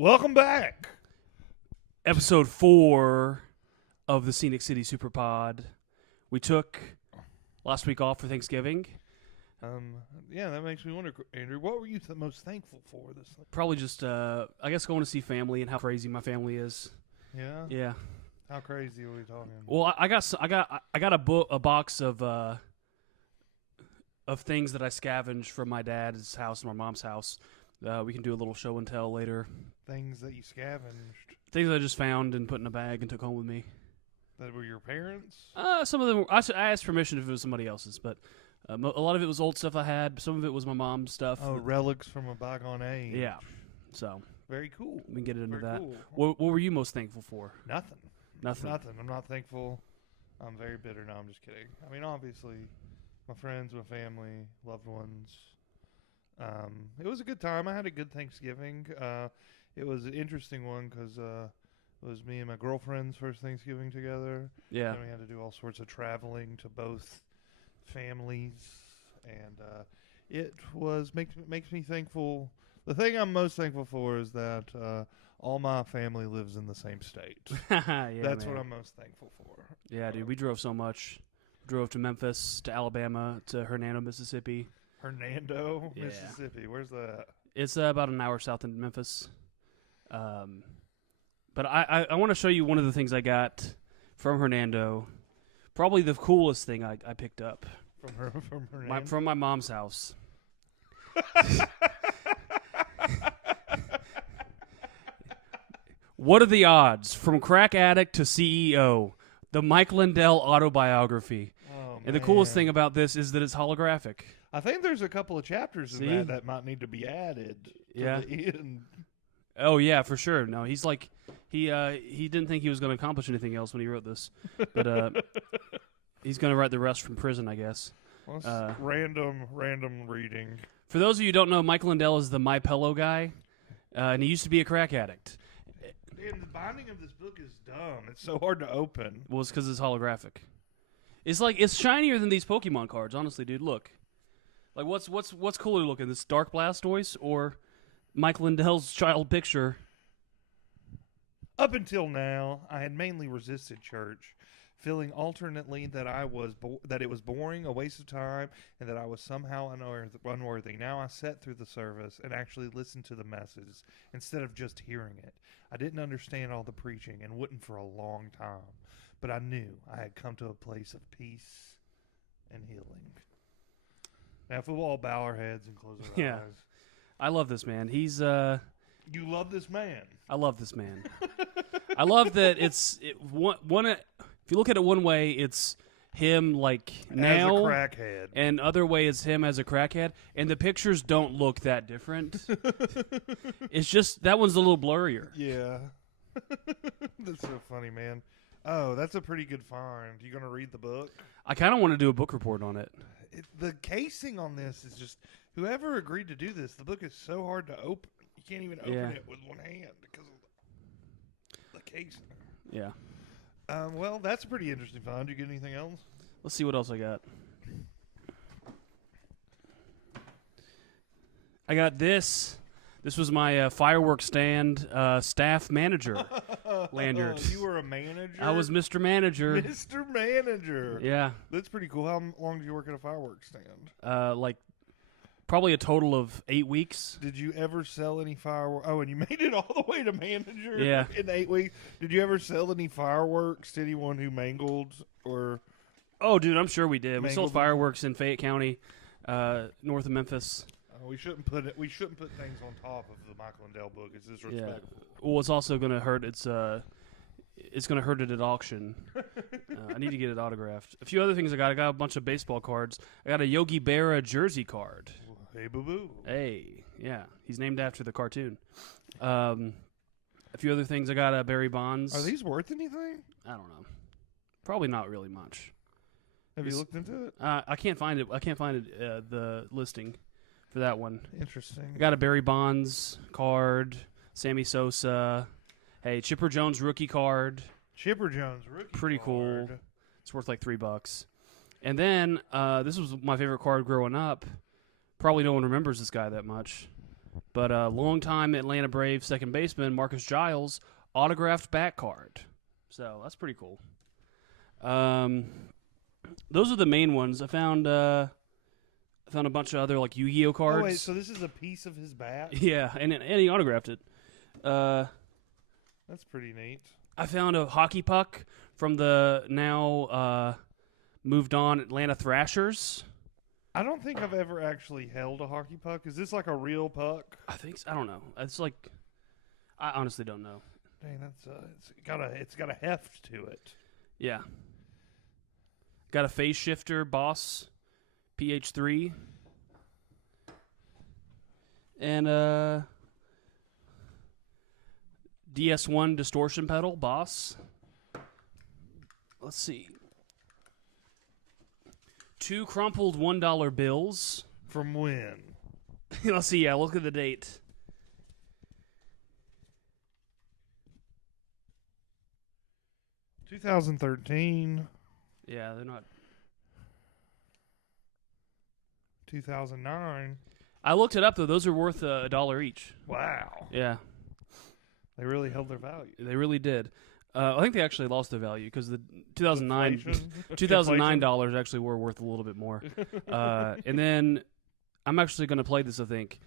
Welcome back. Episode 4 of the Scenic City Super Pod. We took last week off for Thanksgiving. Yeah, that makes me wonder, Andrew, what were you most thankful for this thing? Probably just, I guess, going to see family and how crazy my family is. Yeah? Yeah. How crazy are we talking? Well, I got a box of things that I scavenged from my dad's house and my mom's house. We can do a little show and tell later. Things that you scavenged. Things I just found and put in a bag and took home with me. That were your parents? Some of them, I asked permission if it was somebody else's, but a lot of it was old stuff I had. Some of it was my mom's stuff. Oh, relics from a bygone age. Yeah. So. Very cool. We can get into Very that. Cool. What were you most thankful for? Nothing. Nothing. I'm not thankful. I'm very bitter. No, I'm just kidding. I mean, obviously, my friends, my family, loved ones. It was a good time. I had a good Thanksgiving. It was an interesting one because it was me and my girlfriend's first Thanksgiving together. Yeah. And we had to do all sorts of traveling to both families, and it was makes me thankful. The thing I'm most thankful for is that all my family lives in the same state. Yeah, That's man. what I'm most thankful for. Yeah, dude, we drove so much. Drove to Memphis, to Alabama, to Hernando, Mississippi. Hernando, Yeah. Mississippi. Where's that? It's about an hour south of Memphis. But I want to show you one of the things I got from Hernando. Probably the coolest thing I picked up From Hernando? from my mom's house. What are the odds? From crack addict to CEO, the Mike Lindell autobiography. Oh, And the coolest thing about this is that it's holographic. I think there's a couple of chapters See? in that might need to be added to Yeah. the end. Oh yeah, for sure. No, he's like he didn't think he was going to accomplish anything else when he wrote this, but he's going to write the rest from prison, I guess. Well, it's random reading. For those of you who don't know, Mike Lindell is the My Pillow guy, and he used to be a crack addict. And the binding of this book is dumb. It's so hard to open. Well, it's because it's holographic. It's shinier than these Pokemon cards, honestly, dude. Look, like what's cooler looking, this Dark Blastoise or Mike Lindell's child picture? Up until now, I had mainly resisted church, feeling alternately that that it was boring, a waste of time, and that I was somehow unworthy. Now I sat through the service and actually listened to the message instead of just hearing it. I didn't understand all the preaching and wouldn't for a long time, but I knew I had come to a place of peace and healing. Now, if we'll all bow our heads and close our Yeah. eyes. I love this man. He's You love this man. I love this man. I love that it's one. If you look at it one way, it's him like now, As a crackhead. and other way it's him as a crackhead. And the pictures don't look that different. It's just that one's a little blurrier. Yeah. That's so funny, man. Oh, that's a pretty good find. You going to read the book? I kind of want to do a book report on it. The casing on this is just, whoever agreed to do this, the book is so hard to open. You can't even open it with one hand because of the casing. Yeah. Well, that's a pretty interesting find. You get anything else? Let's see what else I got. I got this. This was my fireworks stand staff manager lanyard. You were a manager? I was Mr. Manager. Mr. Manager. Yeah. That's pretty cool. How long did you work at a fireworks stand? Like probably a total of 8 weeks. Did you ever sell any fireworks? Oh, and you made it all the way to manager Yeah. in 8 weeks. Did you ever sell any fireworks to anyone who mangled or? Oh, dude, I'm sure we did. We Mangled sold them? fireworks in Fayette County, north of Memphis. We shouldn't put things on top of the Michael Lindell book. It's disrespectful. Well, it's also going to hurt. It's going to hurt it at auction. I need to get it autographed. A few other things I got a bunch of baseball cards. I got a Yogi Berra jersey card. Hey, boo-boo. Hey, yeah. He's named after the cartoon. A few other things. I got Barry Bonds. Are these worth anything? I don't know. Probably not really much. Have you looked into it? I can't find it. The listing for that one. Interesting. I got a Barry Bonds card. Sammy Sosa. Hey, Chipper Jones rookie card. Chipper Jones rookie Pretty card. cool. It's worth like $3. And then this was my favorite card growing up. Probably no one remembers this guy that much. But longtime Atlanta Braves second baseman Marcus Giles autographed back card. So that's pretty cool. Those are the main ones. I found a bunch of other like Yu-Gi-Oh cards. Oh wait, so this is a piece of his bat? Yeah, and he autographed it. That's pretty neat. I found a hockey puck from the now moved on Atlanta Thrashers. I don't think I've ever actually held a hockey puck. Is this like a real puck? I think so. I don't know. It's like I honestly don't know. Dang, it's got a heft to it. Yeah. Got a phase shifter Boss PH3 and DS1 distortion pedal Boss. Let's see. 2 crumpled $1 bills. From when? Let's see. Yeah, look at the date. $2013. Yeah, they're not. 2009. I looked it up though. Those are worth $1 each. Wow. Yeah, They really held their value. they really did. I think they actually lost their value because the 2009 Inflation? $2009 actually were worth a little bit more. And then I'm actually going to play this. I think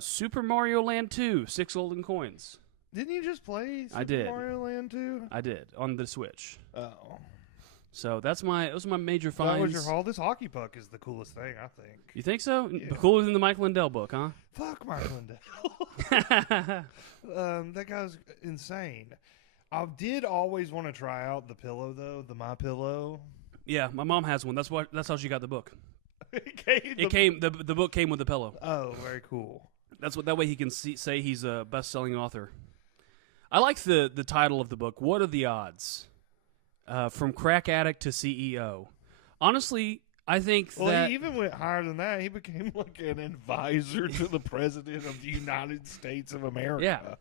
Super Mario Land 2, 6 golden coins. Didn't you just play Super I did. Mario Land 2? I did on the Switch. Oh. So those are my major That finds. was your haul? This hockey puck is the coolest thing, I think. You think so? Yeah. Cooler than the Mike Lindell book, huh? Fuck Mike Lindell. That guy's insane. I did always want to try out the pillow, though, the My Pillow. Yeah, my mom has one. That's how she got the book. The book came with the pillow. Oh, very cool. That way he can say he's a best-selling author. I like the title of the book. What are the odds? From crack addict to CEO. Honestly, I think that he even went higher than that. He became like an advisor to the president of the United States of America.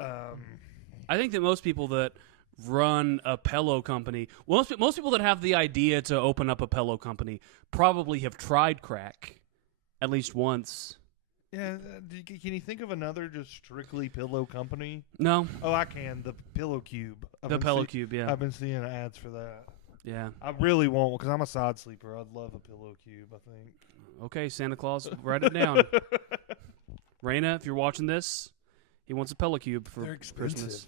Yeah. I think that most people that run a pillow company, most people that have the idea to open up a pillow company probably have tried crack at least once. Yeah, can you think of another just strictly pillow company? No. Oh, I can. The Pillow Cube. Cube, yeah. I've been seeing ads for that. Yeah. I really won't because I'm a side sleeper. I'd love a Pillow Cube, I think. Okay, Santa Claus, write it down. Raina, if you're watching this, he wants a Pillow Cube for They're expensive. Christmas.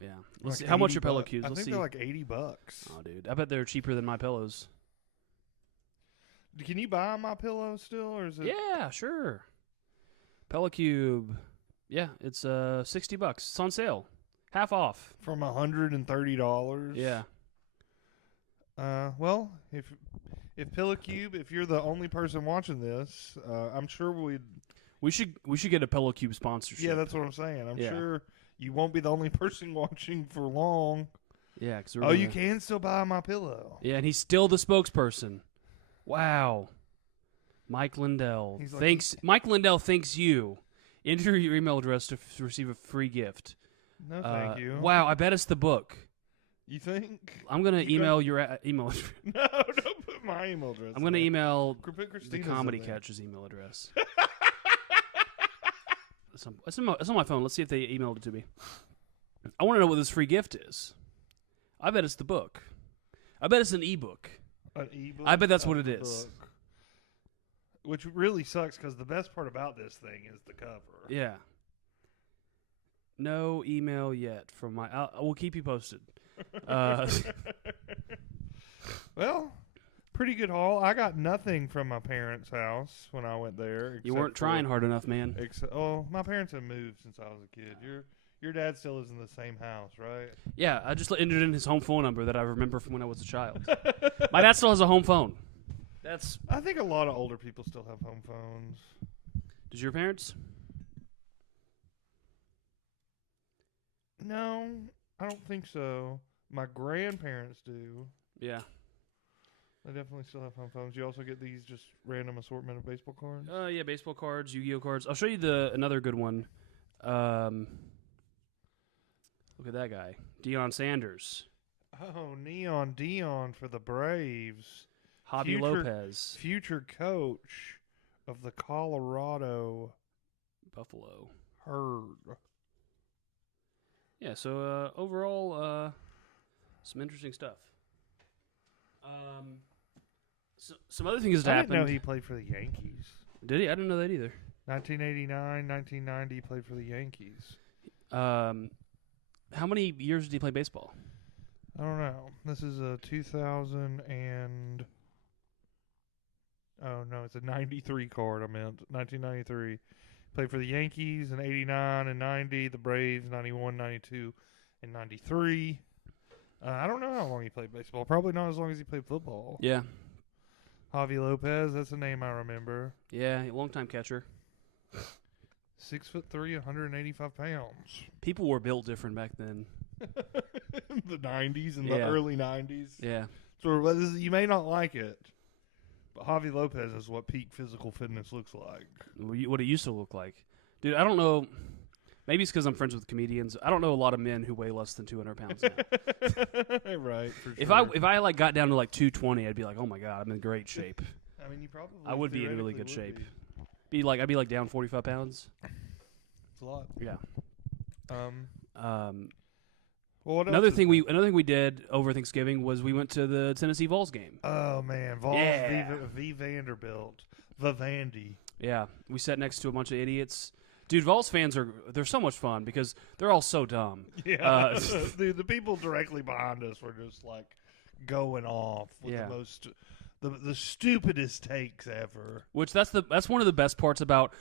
Yeah. Like Let's see. How much are Pillow $80. Cubes? I Let's think see. they're like $80. Oh, dude. I bet they're cheaper than my pillows. Can you buy my pillow still, or is it? Yeah, sure. Pillow Cube. Yeah, it's $60. It's on sale. Half off. From $130. Yeah. Well, if Pillow Cube, if you're the only person watching this, I'm sure We should get a Pillow Cube sponsorship. Yeah, that's what I'm saying. I'm Yeah. sure you won't be the only person watching for long. Yeah, cause You can still buy my pillow. Yeah, and he's still the spokesperson. Wow. Mike Lindell. He's like- Mike Lindell thanks you. Enter your email address to receive a free gift. No, thank you. Wow, I bet it's the book. You think? I'm going to email your email address. No, don't put my email address. I'm going to email Put the Christina's Comedy in there. Catcher's email address. It's on my phone. Let's see if they emailed it to me. I want to know what this free gift is. I bet it's the book. I bet it's an ebook. An ebook. I bet that's what of it the is. book. Which really sucks because the best part about this thing is the cover. Yeah. No email yet from my. We'll keep you posted. Well, pretty good haul. I got nothing from my parents' house when I went there. You weren't trying hard enough, man. My parents have moved since I was a kid. Your dad still lives in the same house, right? Yeah, I just entered in his home phone number that I remember from when I was a child. My dad still has a home phone. I think a lot of older people still have home phones. Does your parents? No, I don't think so. My grandparents do. Yeah. They definitely still have home phones. You also get these just random assortment of baseball cards. Yeah, baseball cards, Yu-Gi-Oh cards. I'll show you another good one. Look at that guy, Deion Sanders. Oh, Neon Dion for the Braves. Javi Lopez. Future coach of the Colorado Buffalo. Heard. Yeah, so overall, some interesting stuff. Some other things that I happened. didn't know he played for the Yankees. Did he? I didn't know that either. 1989, 1990, he played for the Yankees. How many years did he play baseball? I don't know. This is a 2000 and... Oh, no, it's a 93 card, I meant. 1993. Played for the Yankees in 89 and 90, the Braves 91, 92, and 93. I don't know how long he played baseball. Probably not as long as he played football. Yeah. Javi Lopez, that's a name I remember. Yeah, long-time catcher. 6'3", 185 pounds. People were built different back then. The 90s and Yeah. the early 90s. Yeah. So you may not like it, but Javi Lopez is what peak physical fitness looks like. What it used to look like. Dude, I don't know. Maybe it's because I'm friends with comedians. I don't know a lot of men who weigh less than 200 pounds now. Right, for sure. If I like got down to like 220, I'd be like, oh my god, I'm in great shape. I mean, you probably I would be in really good theoretically shape. would I'd be like down 45 pounds. It's a lot. Yeah. Well, what Another else thing we did over Thanksgiving was we went to the Tennessee Vols game. Oh man, Vols Yeah. v Vanderbilt, Vandy. Yeah, we sat next to a bunch of idiots. Dude, Vols fans they're so much fun because they're all so dumb. Yeah, Dude, the people directly behind us were just like going off with Yeah. the most, the stupidest takes ever. Which that's one of the best parts about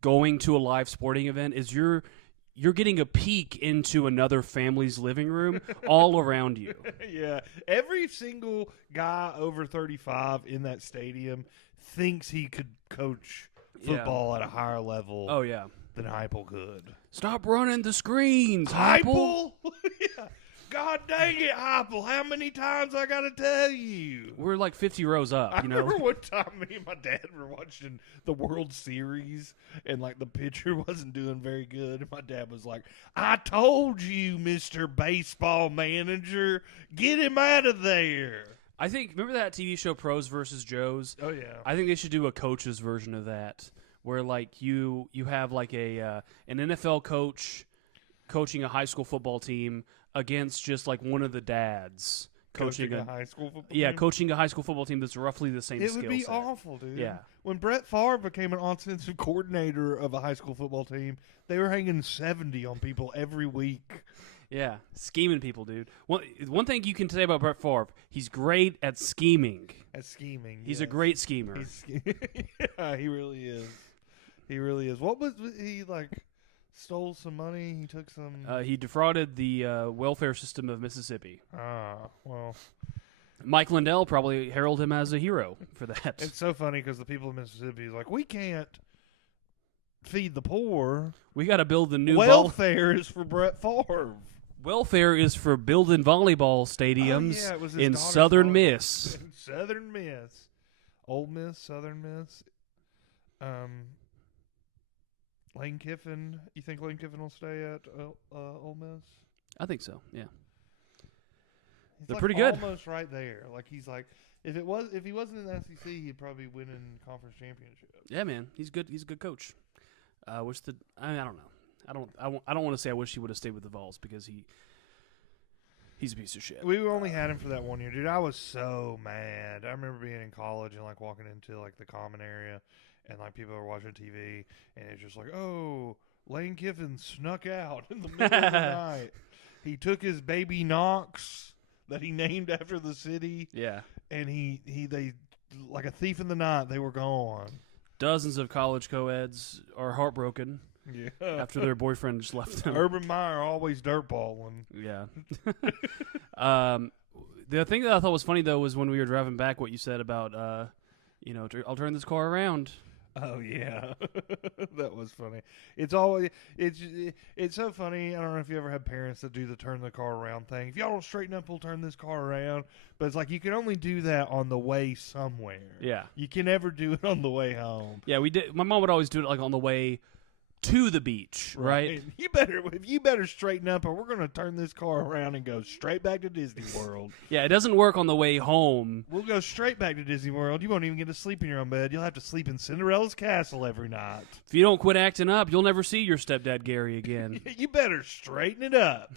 going to a live sporting event is you're getting a peek into another family's living room all around you. Yeah, every single guy over 35 in that stadium thinks he could coach football at a higher level. Oh yeah. Than Heupel could. Stop running the screens, Heupel. Yeah. God dang it, Heupel. How many times I got to tell you? We're like 50 rows up, I you know. remember one time me and my dad were watching the World Series, and like the pitcher wasn't doing very good. And my dad was like, I told you, Mr. Baseball Manager, get him out of there. I think, remember that TV show Pros versus Joes? Oh, yeah. I think they should do a coach's version of that, where like you have like an NFL coach coaching a high school football team against just like one of the dads coaching a high school football yeah, team? coaching a high school football team that's roughly the same It skill would be set. awful, dude. Yeah. When Brett Favre became an offensive coordinator of a high school football team, they were hanging 70 on people every week. Yeah, scheming people, dude. One thing you can say about Brett Favre, he's great at scheming. At scheming. He's yes. a great schemer. Yeah, he really is. He really is. What was he like? Stole some money. He took some. He defrauded the welfare system of Mississippi. Well. Mike Lindell probably heralded him as a hero for that. It's so funny because the people of Mississippi is like, we can't feed the poor. We got to build the new welfare is for Brett Favre. Welfare is for building volleyball stadiums in Southern Miss. Southern Miss. Ole Miss, Southern Miss. Lane Kiffin. You think Lane Kiffin will stay at Ole Miss? I think so, yeah. He's They're like pretty good. Almost right there. Like he's like, if he wasn't in the SEC, he'd probably win in conference championship. Yeah, man, he's good. He's a good coach. I don't know. I don't want to say I wish he would have stayed with the Vols because he's a piece of shit. We only had him for that 1 year, dude. I was so mad. I remember being in college and like walking into like the common area, and like people were watching TV, and it's just like, oh, Lane Kiffin snuck out in the middle of the night. He took his baby Knox that he named after the city. Yeah. And they like a thief in the night, they were gone. Dozens of college co-eds are heartbroken after their boyfriend just left them. Urban Meyer always dirtballing. Yeah. The thing that I thought was funny, though, was when we were driving back, what you said about, I'll turn this car around. Oh yeah, that was funny. It's so funny. I don't know if you ever had parents that do the turn the car around thing. If y'all don't straighten up, we'll turn this car around. But it's like you can only do that on the way somewhere. Yeah, you can never do it on the way home. Yeah, we did. My mom would always do it like on the way to the beach, right? You better straighten up, or we're going to turn this car around and go straight back to Disney World. Yeah, it doesn't work on the way home. We'll go straight back to Disney World. You won't even get to sleep in your own bed. You'll have to sleep in Cinderella's castle every night. If you don't quit acting up, you'll never see your stepdad Gary again. You better straighten it up.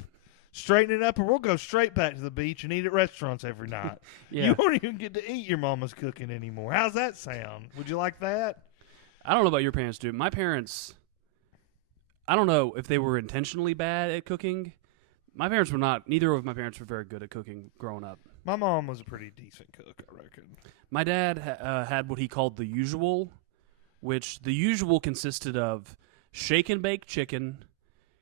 Straighten it up, or we'll go straight back to the beach and eat at restaurants every night. Yeah. You won't even get to eat your mama's cooking anymore. How's that sound? Would you like that? I don't know about your parents, dude. My parents, I don't know if they were intentionally bad at cooking. My parents were not. Neither of my parents were very good at cooking growing up. My mom was a pretty decent cook, I reckon. My dad had what he called the usual, which the usual consisted of shake and bake chicken,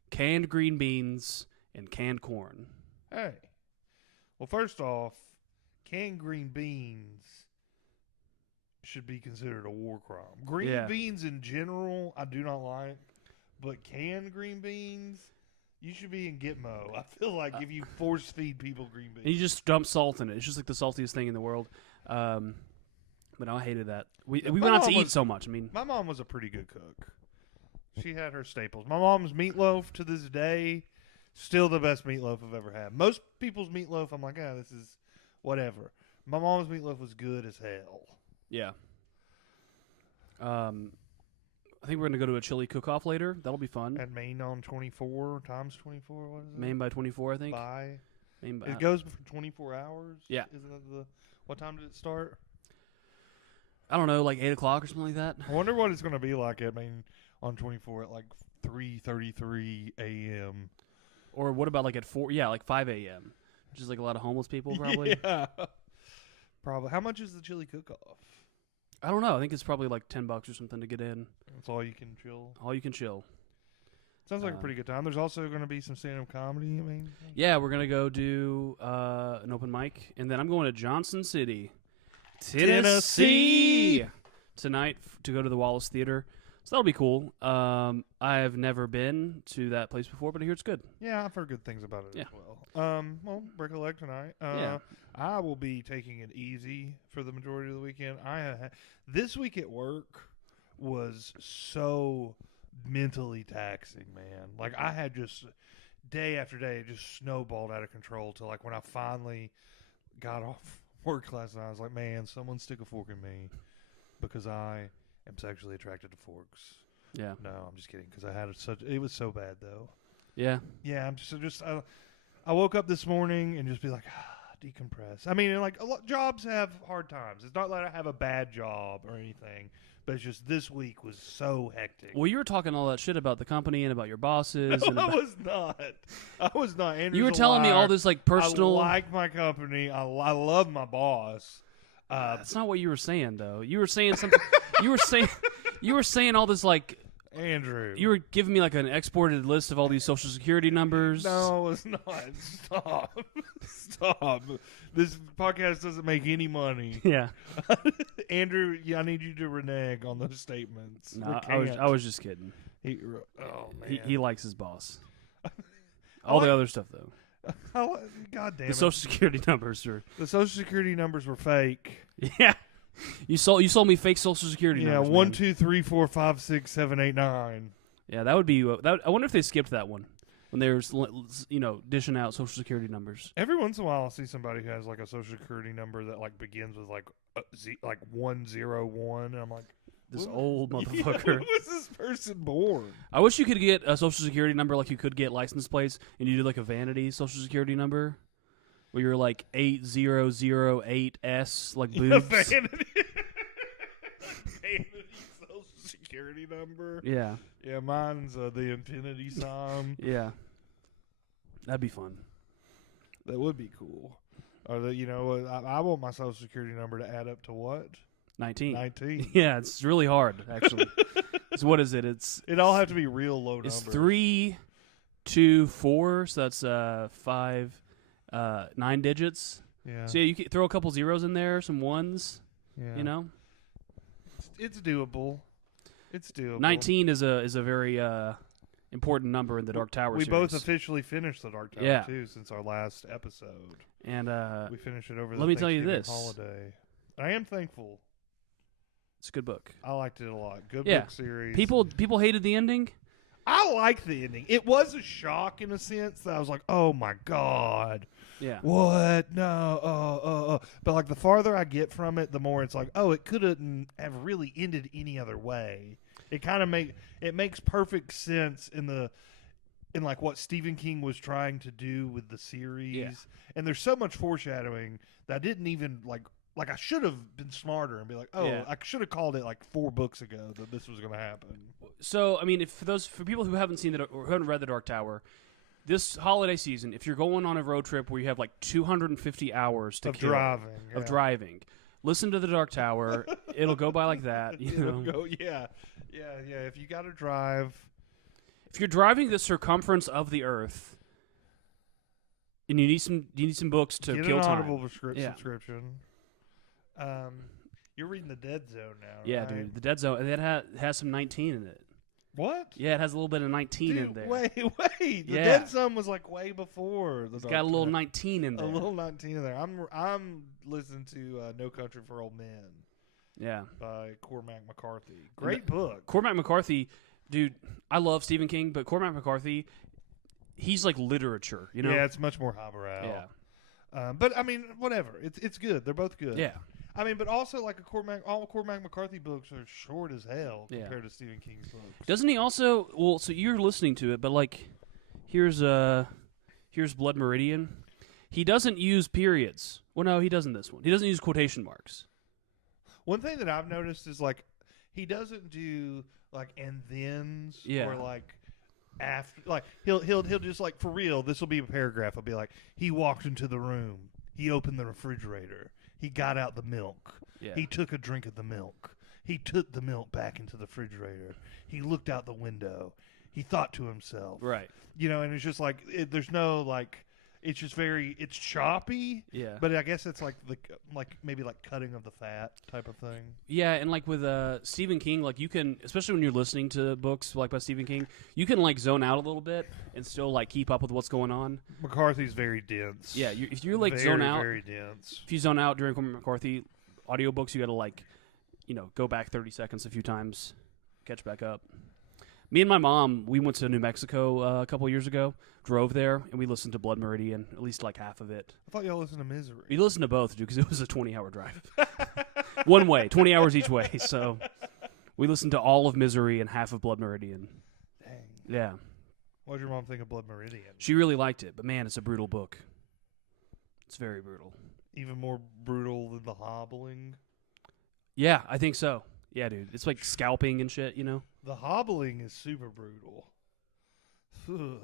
canned green beans, and canned corn. Hey. Well, first off, canned green beans should be considered a war crime. Green beans in general, I do not like, but canned green beans, you should be in Gitmo. I feel like if you force feed people green beans. And you just dump salt in it. It's just like the saltiest thing in the world. But I hated that. We went out to eat so much. I mean, my mom was a pretty good cook. She had her staples. My mom's meatloaf to this day, still the best meatloaf I've ever had. Most people's meatloaf, I'm like, this is whatever. My mom's meatloaf was good as hell. yeah. I think we're going to go to a chili cook-off later. That'll be fun. At Maine on 24 times 24, what is it? Maine by 24, I think. Maine by, it goes for 24 hours? Yeah. Isn't that what time did it start? I don't know, like 8 o'clock or something like that. I wonder what it's going to be like at Maine on 24 at like 3:33 a.m. Or what about like at 4? Yeah, like 5 a.m. Which is like a lot of homeless people probably. Yeah. Probably. How much is the chili cook-off? I don't know. I think it's probably like $10 or something to get in. That's all you can chill? All you can chill. Sounds like a pretty good time. There's also going to be some stand-up comedy. I mean, yeah, we're going to go do an open mic. And then I'm going to Johnson City, Tennessee, tonight to go to the Wallace Theater. So that'll be cool. I've never been to that place before, but I hear it's good. Yeah, I've heard good things about it as well. Well, break a leg tonight. I will be taking it easy for the majority of the weekend. This week at work was so mentally taxing, man. Like, I had just day after day, it just snowballed out of control till like when I finally got off work last night. I was like, man, someone stick a fork in me because I am sexually attracted to forks. Yeah. No, I'm just kidding because it was so bad though. Yeah. Yeah, I'm just I woke up this morning and just be like, decompress. I mean, like jobs have hard times. It's not like I have a bad job or anything, but it's just this week was so hectic. Well, you were talking all that shit about the company and about your bosses. No, and I was not. Andrew's you were telling me all this like personal. I like my company. I love my boss. That's not what you were saying, though. You were saying something. you were saying all this like. Andrew, you were giving me like an exported list of all these social security numbers. No, it's not. Stop. This podcast doesn't make any money. Yeah. Andrew, I need you to renege on those statements. No, I was just kidding. Oh man, he likes his boss. All the other stuff though. God damn it. The social security numbers are. The social security numbers were fake. Yeah. You sold me fake social security numbers. Yeah, 1, 2, 3, 4, 5, 6, 7, 8, 9. Yeah, that would be. I wonder if they skipped that one when they were, dishing out social security numbers. Every once in a while, I'll see somebody who has like a social security number that like begins with like 101, and I'm like, this old motherfucker. Yeah, when was this person born? I wish you could get a social security number like you could get license plates, and you did like a vanity social security number. Where you're like 8008S, like boobs. Vanity social security number. Yeah. Yeah, mine's the infinity sign. Yeah. That'd be fun. That would be cool. Or I want my social security number to add up to what? 19. 19. Yeah, it's really hard, actually. So what is it? It all have to be real low numbers. It's 3, 2, 4, so that's 5... 9 digits. Yeah. So you can throw a couple zeros in there, some ones. Yeah. It's doable. It's doable. 19 is a very important number in the Dark Tower series. We both officially finished the Dark Tower too since our last episode. And we finished it over the let me tell you Thanksgiving this holiday. I am thankful. It's a good book. I liked it a lot. Good book series. People hated the ending. I like the ending. It was a shock in a sense that I was like, oh my God. Yeah. What? No. But like the farther I get from it, the more it's like, oh, it couldn't have really ended any other way. It kind of makes perfect sense in like what Stephen King was trying to do with the series. Yeah. And there's so much foreshadowing that I didn't even like I should have been smarter and be like, oh, Yeah. I should have called it like 4 books ago that this was going to happen. So, I mean, for people who haven't seen or who haven't read The Dark Tower, this holiday season, if you're going on a road trip where you have like 250 hours to kill of driving, listen to The Dark Tower. It'll go by like that. It'll go, yeah. If you got to drive, if you're driving the circumference of the Earth, and you need some books to get kill an time. Audible subscription. You're reading the Dead Zone now, Yeah, right? dude, the Dead Zone, and it has some 19 in it. What? Yeah, it has a little bit of 19 in there. Wait. The Yeah. Dead Zone was like way before. It's got a little 19 in there. A little 19 in there. I'm listening to No Country for Old Men. Yeah. By Cormac McCarthy. Great book. Cormac McCarthy, dude, I love Stephen King, but Cormac McCarthy, he's like literature, you know? Yeah, it's much more highbrow. Yeah. But I mean, whatever. It's good. They're both good. Yeah. I mean, but also like all Cormac McCarthy books are short as hell compared to Stephen King's books. Doesn't he also? Well, so you're listening to it, but like, here's Blood Meridian. He doesn't use periods. Well, no, he doesn't. This one, he doesn't use quotation marks. One thing that I've noticed is like he doesn't do like and thens or like after. Like he'll just like for real. This will be a paragraph. It'll be like he walked into the room. He opened the refrigerator. He got out the milk. Yeah. He took a drink of the milk. He took the milk back into the refrigerator. He looked out the window. He thought to himself. Right. You know, and it's just like there's no like it's just it's choppy. Yeah. But I guess it's like maybe like cutting of the fat type of thing. Yeah, and like with Stephen King, like you can, especially when you're listening to books like by Stephen King, you can like zone out a little bit and still like keep up with what's going on. McCarthy's very dense. Yeah, if you're like very, zone out, very dense. If you zone out during Cormac McCarthy audiobooks, you got to like, go back 30 seconds a few times, catch back up. Me and my mom, we went to New Mexico a couple years ago, drove there, and we listened to Blood Meridian, at least like half of it. I thought y'all listened to Misery. We listened to both, dude, because it was a 20-hour drive. One way, 20 hours each way. So we listened to all of Misery and half of Blood Meridian. Dang. Yeah. What did your mom think of Blood Meridian? She really liked it, but man, it's a brutal book. It's very brutal. Even more brutal than The Hobbling? Yeah, I think so. Yeah, dude. It's like scalping and shit, The Hobbling is super brutal. Ugh.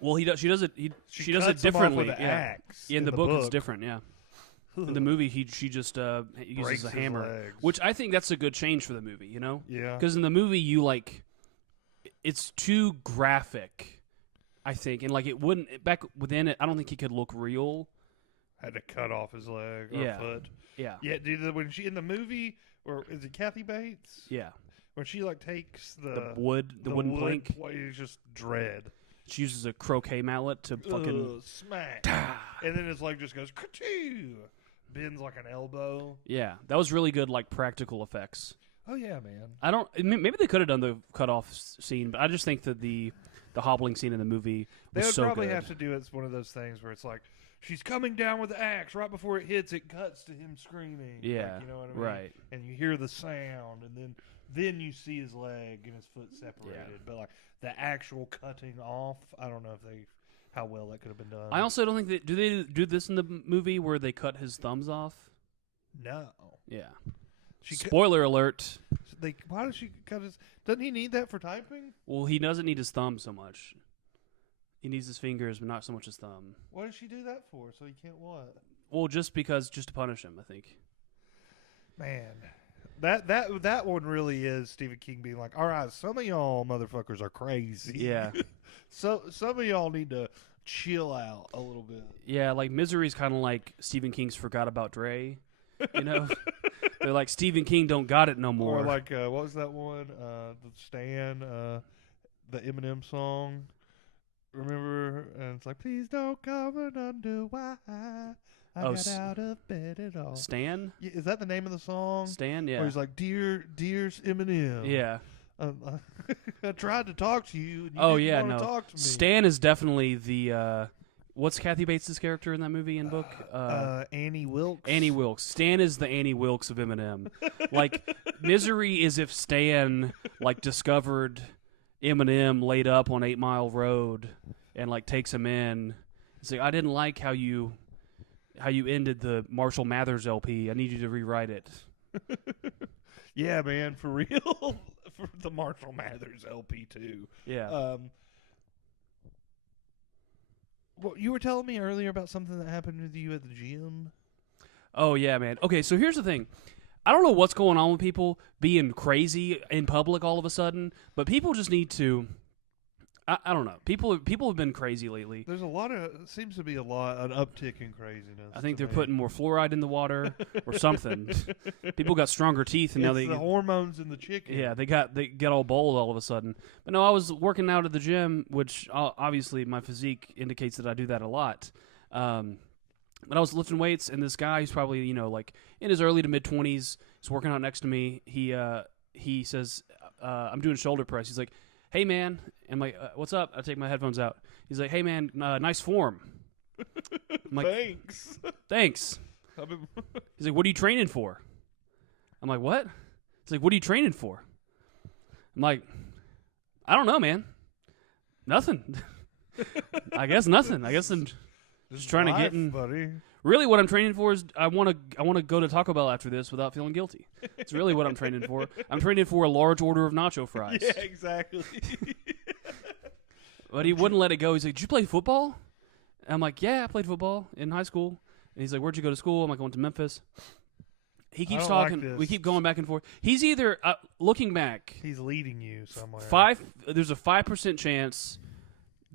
Well, she does it. She does it cuts him off differently. with an yeah. axe Yeah, in the book, it's different. Yeah. Ugh. In the movie, she just uses Breaks a his hammer, legs. which I think that's a good change for the movie. Yeah. Because in the movie, you like, it's too graphic. I think, and like it wouldn't back within it. I don't think he could look real. Had to cut off his leg or foot. Yeah. Yeah, dude. When she in the movie, or is it Kathy Bates? Yeah. When she like takes the wooden plank, it's just dread. She uses a croquet mallet to fucking smack, and then his leg just goes ka-choo, bends like an elbow. Yeah, that was really good, like practical effects. Oh yeah, man. I don't. Maybe they could have done the cut off scene, but I just think that the hobbling scene in the movie was They would so probably good. have to do it. It's one of those things where it's like she's coming down with the axe right before it hits. It cuts to him screaming. Yeah, like, you know what I mean? right. And you hear the sound, and then you see his leg and his foot separated. Yeah. But like the actual cutting off, I don't know how well that could have been done. I also don't think do they do this in the movie where they cut his thumbs off? No. Yeah. She Spoiler alert. Why does she cut his? Doesn't he need that for typing? Well, he doesn't need his thumb so much. He needs his fingers, but not so much his thumb. Why does she do that for? So he can't what? Well, just to punish him, I think. Man, that one really is Stephen King being like, all right, some of y'all motherfuckers are crazy. Yeah. So some of y'all need to chill out a little bit. Yeah, like Misery's kind of like Stephen King's Forgot About Dre. They're like, Stephen King don't got it no more. Or like, what was that one? The Stan, the Eminem song. Remember? And it's like, please don't come and undo why I got out of bed at all. Stan? Yeah, is that the name of the song? Stan, yeah. Or he's like, dear Eminem. Yeah. I tried to talk to you. And you Oh didn't yeah, want no. to talk to me. Stan is definitely the what's Kathy Bates' character in that movie and book? Annie Wilkes. Annie Wilkes. Stan is the Annie Wilkes of Eminem. Like Misery is if Stan like discovered Eminem laid up on 8 Mile Road and like takes him in. It's like, I didn't like how you ended the Marshall Mathers LP. I need you to rewrite it. Yeah, man, for real. For the Marshall Mathers LP too. Yeah. Well, you were telling me earlier about something that happened with you at the gym. Oh yeah, man. Okay, so here's the thing. I don't know what's going on with people being crazy in public all of a sudden, but people just need to. I don't know. People have been crazy lately. There's seems to be an uptick in craziness. I think they're putting more fluoride in the water or something. People got stronger teeth, and now the hormones in the chicken. Yeah, they get all bold all of a sudden. But no, I was working out at the gym, which obviously my physique indicates that I do that a lot. But I was lifting weights, and this guy who's probably like in his early to mid 20s, is working out next to me. He says, "I'm doing shoulder press." He's like, "Hey man," I'm like, "What's up?" I take my headphones out. He's like, "Hey man, nice form." I'm like, Thanks. Thanks. He's like, "What are you training for?" I'm like, "What?" He's like, "What are you training for?" I'm like, "I don't know, man. Nothing. I guess nothing. I guess I'm just trying to get in." Buddy. Really, what I'm training for is I want to go to Taco Bell after this without feeling guilty. It's really what I'm training for. I'm training for a large order of nacho fries. Yeah, exactly. But he wouldn't let it go. He's like, "Did you play football?" And I'm like, "Yeah, I played football in high school." And he's like, "Where'd you go to school?" I'm like, "I went to Memphis." He keeps talking. Like we keep going back and forth. He's either looking back. He's leading you somewhere. There's a 5% chance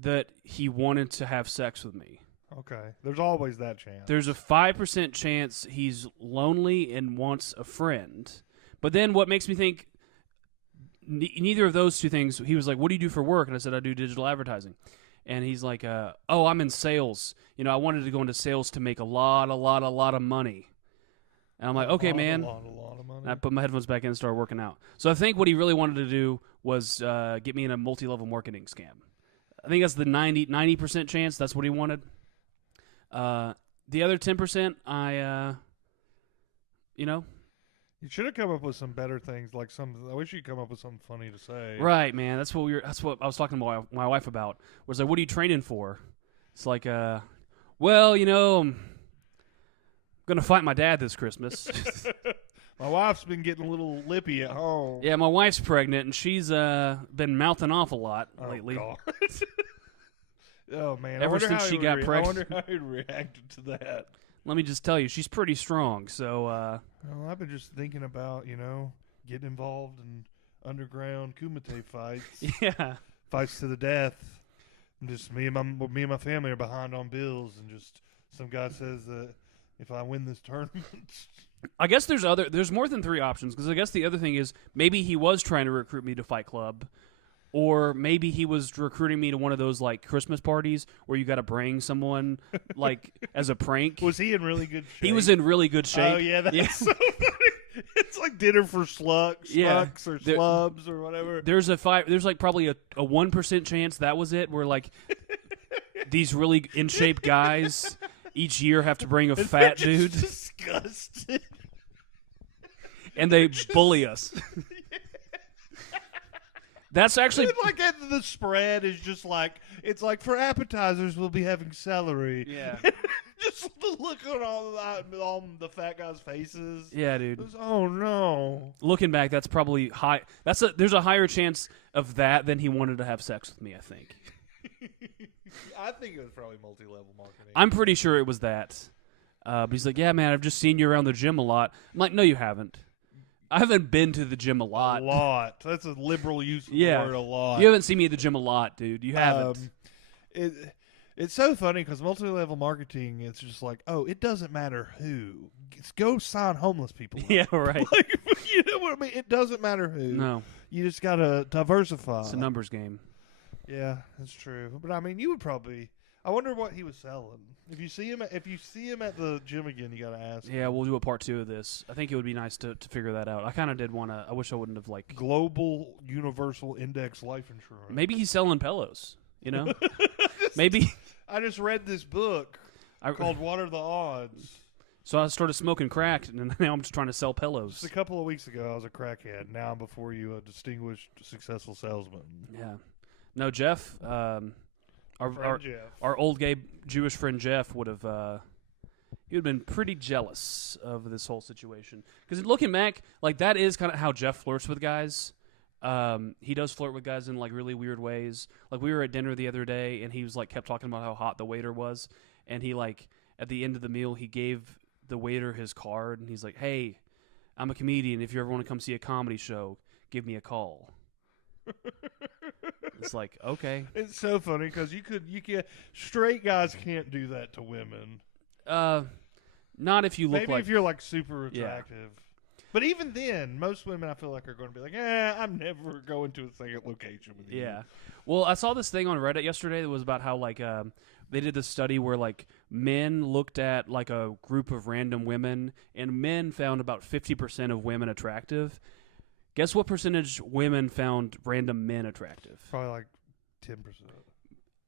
that he wanted to have sex with me. Okay. There's always that chance. There's a 5% chance he's lonely and wants a friend. But then what makes me think neither of those two things, he was like, "What do you do for work?" And I said, "I do digital advertising." And he's like, "Oh, I'm in sales. I wanted to go into sales to make a lot of money." And I'm like, "Okay, man." A lot of money. And I put my headphones back in and started working out. So I think what he really wanted to do was get me in a multi-level marketing scam. I think that's the 90% chance that's what he wanted. The other 10%, You should have come up with some better things, like I wish you'd come up with something funny to say. Right, man. That's what I was talking to my wife about. Was like, "What are you training for?" It's like, well, I'm gonna fight my dad this Christmas. My wife's been getting a little lippy at home. Yeah, my wife's pregnant, and she's been mouthing off a lot lately. God. Oh, man. Ever since she got pregnant. I wonder how he reacted to that. Let me just tell you, she's pretty strong. So, well, I've been just thinking about, getting involved in underground kumite fights. Yeah, fights to the death. And just me and my family are behind on bills, and just some guy says that if I win this tournament. I guess there's more than 3 options, because I guess the other thing is maybe he was trying to recruit me to Fight Club. Or maybe he was recruiting me to one of those like Christmas parties where you got to bring someone like as a prank. Was he in really good shape? He was in really good shape. Oh yeah, that's so funny. It's like dinner for slucks or slubs or whatever. There's like probably a 1% chance that was it. Where like these really in shape guys each year have to bring a fat dude. Disgusting. And they bully us. That's actually like the spread is just like it's like for appetizers we'll be having celery. Yeah. Just the look on all the fat guys' faces. Yeah, dude. Oh no. Looking back, that's probably high. There's a higher chance of that than he wanted to have sex with me. I think. I think it was probably multi-level marketing. I'm pretty sure it was that. But he's like, "Yeah, man, I've just seen you around the gym a lot." I'm like, "No, you haven't. I haven't been to the gym a lot." A lot. That's a liberal use of the word, a lot. You haven't seen me at the gym a lot, dude. You haven't. It's so funny because multi-level marketing, it's just like, oh, it doesn't matter who. Go sign homeless people up. Yeah, right. Like, you know what I mean? It doesn't matter who. No. You just got to diversify. It's a numbers game. Yeah, that's true. But, I mean, you would probably... I wonder what he was selling. If you see him at the gym again, you gotta ask. Yeah, we'll do a part 2 of this. I think it would be nice to figure that out. I kind of did want to. I wish I wouldn't have like Global Universal Index Life Insurance. Maybe he's selling pillows. You know, maybe. I just read this book called "What Are the Odds." So I started smoking crack, and now I'm just trying to sell pillows. Just a couple of weeks ago, I was a crackhead. Now I'm before you, a distinguished, successful salesman. Yeah. No, Jeff. Our old gay Jewish friend Jeff would have. He would have been pretty jealous of this whole situation. Because looking back, like that is kind of how Jeff flirts with guys. He does flirt with guys in like really weird ways. Like we were at dinner the other day, and he was like kept talking about how hot the waiter was, and he like at the end of the meal he gave the waiter his card, and he's like, "Hey, I'm a comedian. If you ever want to come see a comedy show, give me a call." It's like, okay. It's so funny because you can straight guys can't do that to women. Not if you look maybe like if you're like super attractive. Yeah. But even then, most women I feel like are going to be like, I'm never going to a second location with you. Yeah. Well, I saw this thing on Reddit yesterday that was about how like they did this study where like men looked at like a group of random women, and men found about 50% of women attractive. Guess what percentage women found random men attractive? Probably like 10%.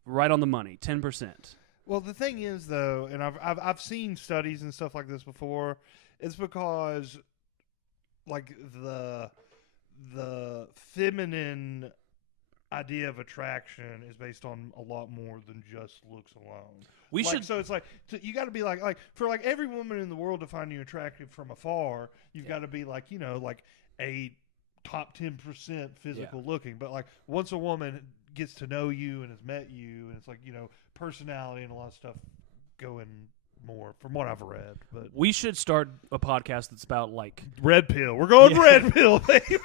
Right on the money, 10%. Well, the thing is, though, and I've seen studies and stuff like this before. It's because like the feminine idea of attraction is based on a lot more than just looks alone. So it's like you got to be like for like every woman in the world to find you attractive from afar, you've got to be like like a top 10% physical looking. But like once a woman gets to know you and has met you, and it's like personality and a lot of stuff going more from what I've read. But we should start a podcast that's about like red pill. We're going red pill, baby.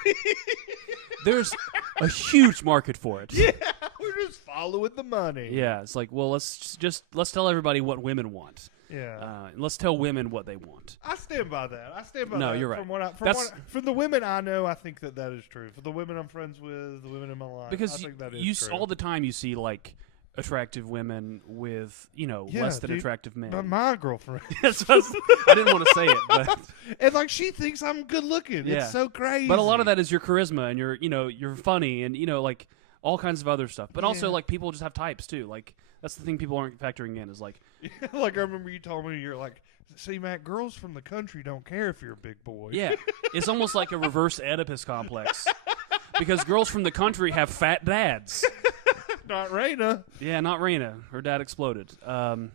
There's a huge market for it. Yeah, we're just following the money. Yeah, it's like, well, let's tell everybody what women want. Yeah, let's tell women what they want. I stand by that. No, you're right. From the women I know, I think that is true. For the women I'm friends with, the women in my life, because I think that is true. All the time you see like attractive women with less than attractive men. My girlfriend. I didn't want to say it, but and like she thinks I'm good looking. Yeah. It's so crazy. But a lot of that is your charisma and you're funny and like all kinds of other stuff. But also like people just have types too. Like that's the thing people aren't factoring in is like like I remember you told me you're like, see, Matt, girls from the country don't care if you're a big boy. Yeah, it's almost like a reverse Oedipus complex because girls from the country have fat dads. Not Raina. Yeah, not Raina. Her dad exploded. R.I.P.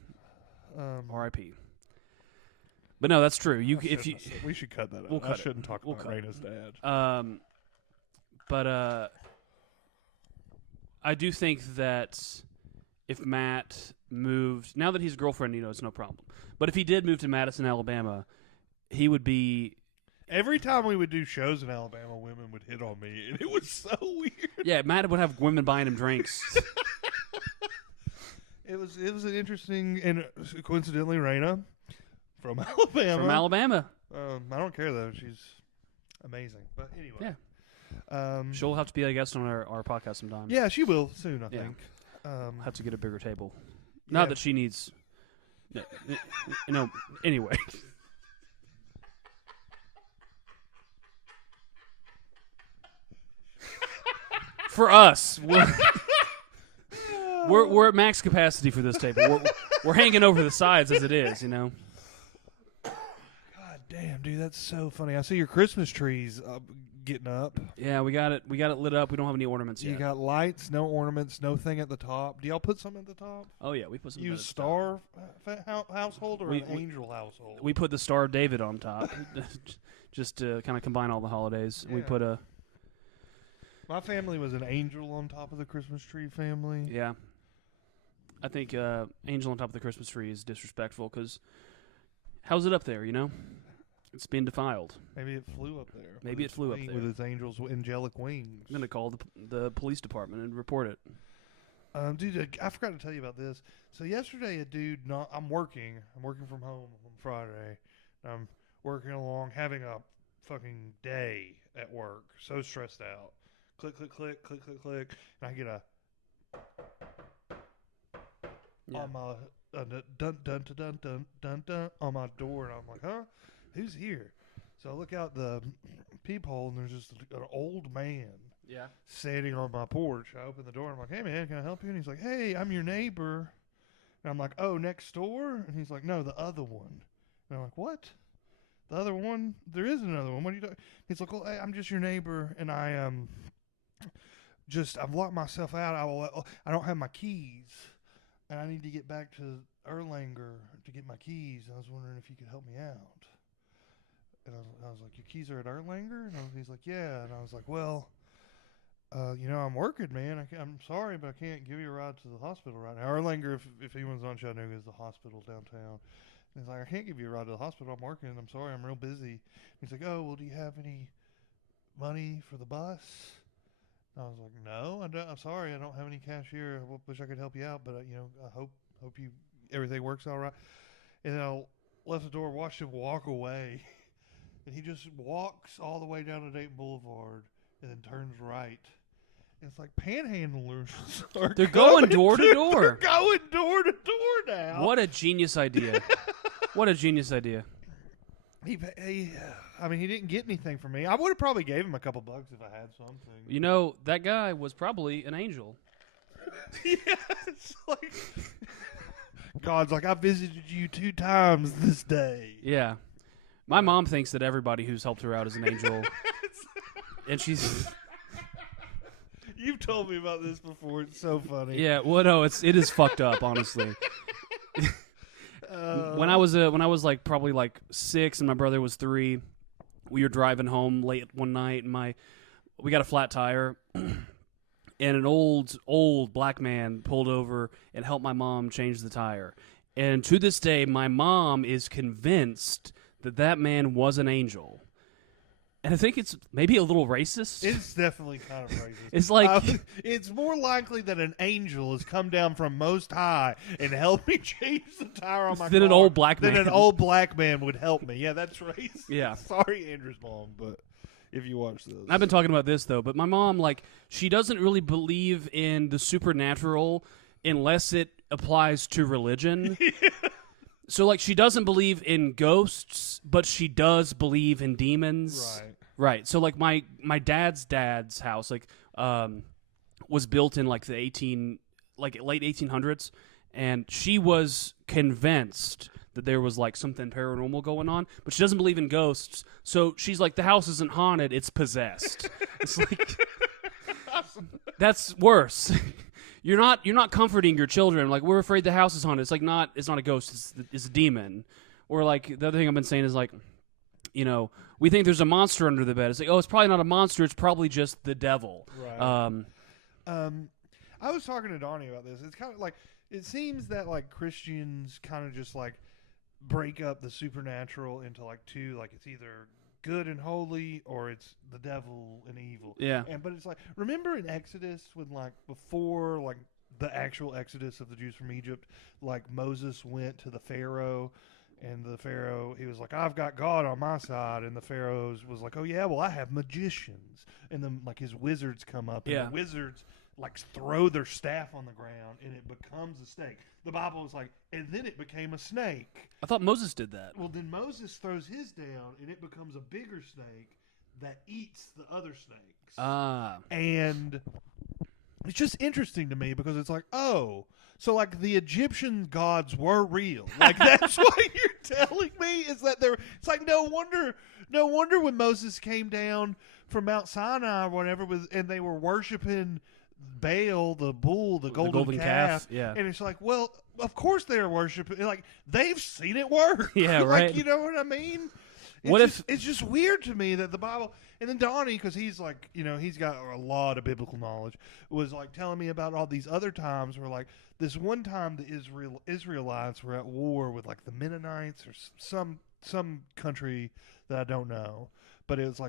But no, that's true. We should cut that out. We'll cut I shouldn't talk about Raina's dad. But I do think that if Matt moved, now that he's a girlfriend, it's no problem. But if he did move to Madison, Alabama, he would be. Every time we would do shows in Alabama, women would hit on me, and it was so weird. Yeah, Matt would have women buying him drinks. It was an interesting, and coincidentally, Raina from Alabama. From Alabama. I don't care though; she's amazing. But anyway, yeah. She'll have to be a guest on our podcast sometime. Yeah, she will soon. I think. Have to get a bigger table. Not that she needs. Anyway. For us, we're at max capacity for this table. We're hanging over the sides as it is, God damn, dude, that's so funny. I see your Christmas trees getting up. Yeah, we got it lit up. We don't have any ornaments yet. You got lights, no ornaments, no thing at the top. Do y'all put some at the top? Oh yeah, we put some. You star household or an angel household? We put the Star of David on top, just to kind of combine all the holidays. Yeah. We put a. My family was an angel on top of the Christmas tree family. Yeah. I think angel on top of the Christmas tree is disrespectful because how's it up there, It's been defiled. Maybe it flew up there. Maybe it flew up there. With its angel's angelic wings. I'm going to call the police department and report it. Dude, I forgot to tell you about this. So yesterday, I'm working from home on Friday. I'm working along, having a fucking day at work. So stressed out. Click, click, click, click, click, click. And I get a... on my dun dun dun dun dun dun dun on my door, and I'm like, huh, who's here? So I look out the peephole, and there's just an old man sitting on my porch. I open the door, and I'm like, hey man, can I help you? And he's like, hey, I'm your neighbor. And I'm like, oh, next door? And he's like, no, the other one. And I'm like, what? The other one? There is another one. What are you doing? He's like, well, hey, I'm just your neighbor, and I've locked myself out. I don't have my keys, and I need to get back to Erlanger to get my keys. I was wondering if you could help me out. And I was like, your keys are at Erlanger? And he's like, yeah. And I was like, well, I'm working, man. I'm sorry, but I can't give you a ride to the hospital right now. Erlanger, if anyone's on Chattanooga, is the hospital downtown. And he's like, I can't give you a ride to the hospital. I'm working. I'm sorry. I'm real busy. He's like, oh, well, do you have any money for the bus? And I was like, no, I'm sorry. I don't have any cash here. I wish I could help you out, but, I hope everything works all right. And then I left the door, watched him walk away. And he just walks all the way down to Dayton Boulevard and then turns right. And it's like panhandlers They're going door to door. They're going door to door now. What a genius idea. What a genius idea. He didn't get anything from me. I would have probably gave him a couple bucks if I had something. You know, that guy was probably an angel. Yeah, it's like God's like, I visited you 2 times this day. Yeah. My mom thinks that everybody who's helped her out is an angel. And she's... You've told me about this before. It's so funny. Yeah, well, no, it is fucked up, honestly. When I was like probably like 6 and my brother was 3, we were driving home late one night and we got a flat tire, and an old black man pulled over and helped my mom change the tire. And to this day, my mom is convinced that man was an angel. And I think it's maybe a little racist. It's definitely kind of racist. It's like... it's more likely that an angel has come down from Most High and helped me change the tire on my car. Than an old black man. Than an old black man would help me. Yeah, that's racist. Yeah. Sorry, Andrew's mom, but if you watch this. I've been talking about this, though, but my mom, she doesn't really believe in the supernatural unless it applies to religion. Yeah. So, she doesn't believe in ghosts, but she does believe in demons. Right. So, my dad's house, was built in, the late 1800s, and she was convinced that there was, something paranormal going on, but she doesn't believe in ghosts, so she's like, the house isn't haunted, it's possessed. It's that's worse. You're not comforting your children. We're afraid the house is haunted. It's it's not a ghost. It's a demon. Or the other thing I've been saying is we think there's a monster under the bed. It's it's probably not a monster. It's probably just the devil. Right. I was talking to Donnie about this. It's kind of it seems that Christians kind of just break up the supernatural into 2. It's either good and holy, or it's the devil and evil. Yeah. But it's remember in Exodus when before the actual exodus of the Jews from Egypt, Moses went to the Pharaoh, and the Pharaoh, he was like, I've got God on my side, and the Pharaoh was like, oh yeah, well I have magicians, and then his wizards come up, and the wizards throw their staff on the ground, and it becomes a snake. The Bible is and then it became a snake. I thought Moses did that. Well, then Moses throws his down, and it becomes a bigger snake that eats the other snakes. And it's just interesting to me because it's oh, so the Egyptian gods were real. That's what you're telling me, is that they're. It's no wonder when Moses came down from Mount Sinai or whatever, and they were worshiping Baal, the bull, the golden calf. Yeah. And it's well, of course they're worshiping. They've seen it work. Yeah, right. You know what I mean? It's just weird to me that the Bible, and then Donnie, because he's he's got a lot of biblical knowledge, was telling me about all these other times where this one time the Israelites were at war with the Mennonites or some country that I don't know, but it was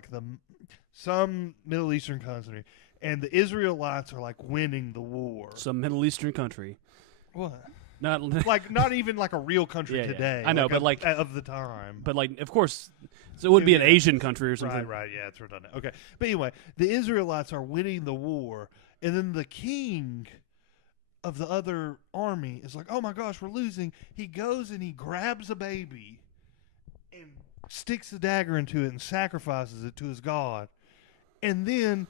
some Middle Eastern country. And the Israelites are winning the war. Some Middle Eastern country. What? Not not even a real country today. I know, but of the time. But of course, so it would be an Asian country or something. Right. Yeah, it's redundant. Okay, but anyway, the Israelites are winning the war, and then the king of the other army is like, oh my gosh, we're losing. He goes and he grabs a baby and sticks the dagger into it and sacrifices it to his god. And then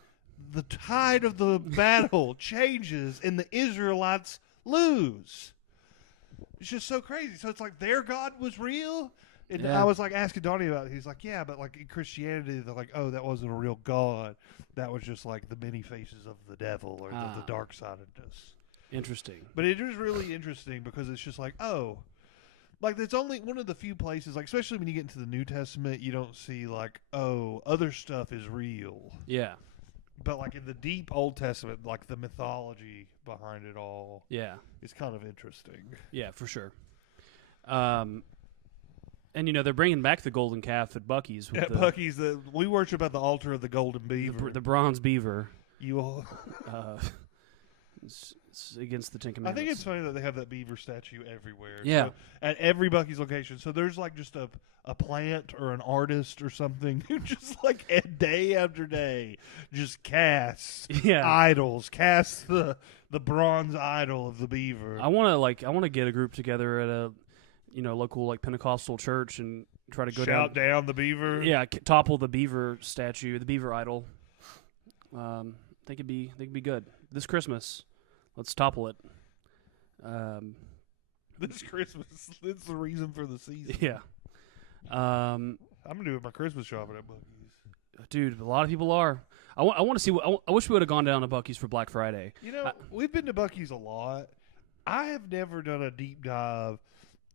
the tide of the battle changes and the Israelites lose. It's just so crazy. So it's like their God was real. And Yeah. I was like asking Donnie about it. He's like, yeah, but like in Christianity, they're like, oh, that wasn't a real God. That was just like the many faces of the devil or the dark sidedness. Interesting. But it is really interesting because it's just like, oh, like it's only one of the few places, like especially when you get into the New Testament, you don't see like, oh, other stuff is real. Yeah. But like in the deep Old Testament, like the mythology behind it all, Yeah. is kind of interesting. Yeah, for sure. And you know they're bringing back the golden calf at Buc-ee's. With At Buc-ee's, we worship at the altar of the golden beaver. the bronze beaver. You all. It's against the Ten I Commandments. think it's funny that they have that beaver statue everywhere. Yeah. So, at every Buc-ee's location. So there's like just a plant or an artist or something who just like day after day just casts idols, casts the bronze idol of the beaver. I want to get a group together at a local like Pentecostal church and try to go Shout down the beaver. Yeah, topple the beaver statue, the beaver idol. They could be good this Christmas. Let's topple it. This Christmas, it's the reason for the season. Yeah. I'm doing my Christmas shopping at Buc-ee's. Dude, a lot of people are. I want to see. I wish we would have gone down to Buc-ee's for Black Friday. You know, we've been to Buc-ee's a lot. I have never done a deep dive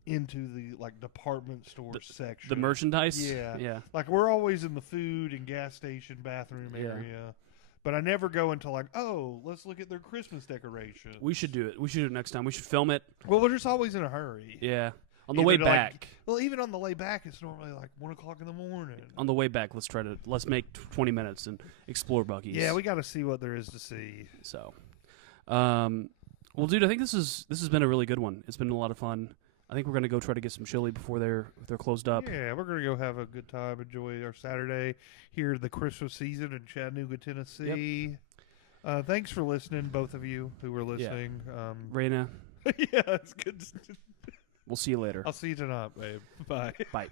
into the like department store section. The merchandise? Yeah. Yeah. Like we're always in the food and gas station bathroom area. But I never go into like, oh, let's look at their Christmas decorations. We should do it. We should do it next time. We should film it. Well, we're just always in a hurry. Yeah. On the way back. Well, even on the way back, it's normally like 1 o'clock in the morning. On the way back, let's make 20 minutes and explore Buc-ee's. Yeah, we got to see what there is to see. So, well, dude, I think this has been a really good one. It's been a lot of fun. I think we're gonna go try to get some chili before they're closed up. Yeah, we're gonna go have a good time, enjoy our Saturday here the Christmas season in Chattanooga, Tennessee. Yep. Thanks for listening, both of you who were listening. Yeah. Raina. Yeah, it's good. We'll see you later. I'll see you tonight, babe. Bye. Bye.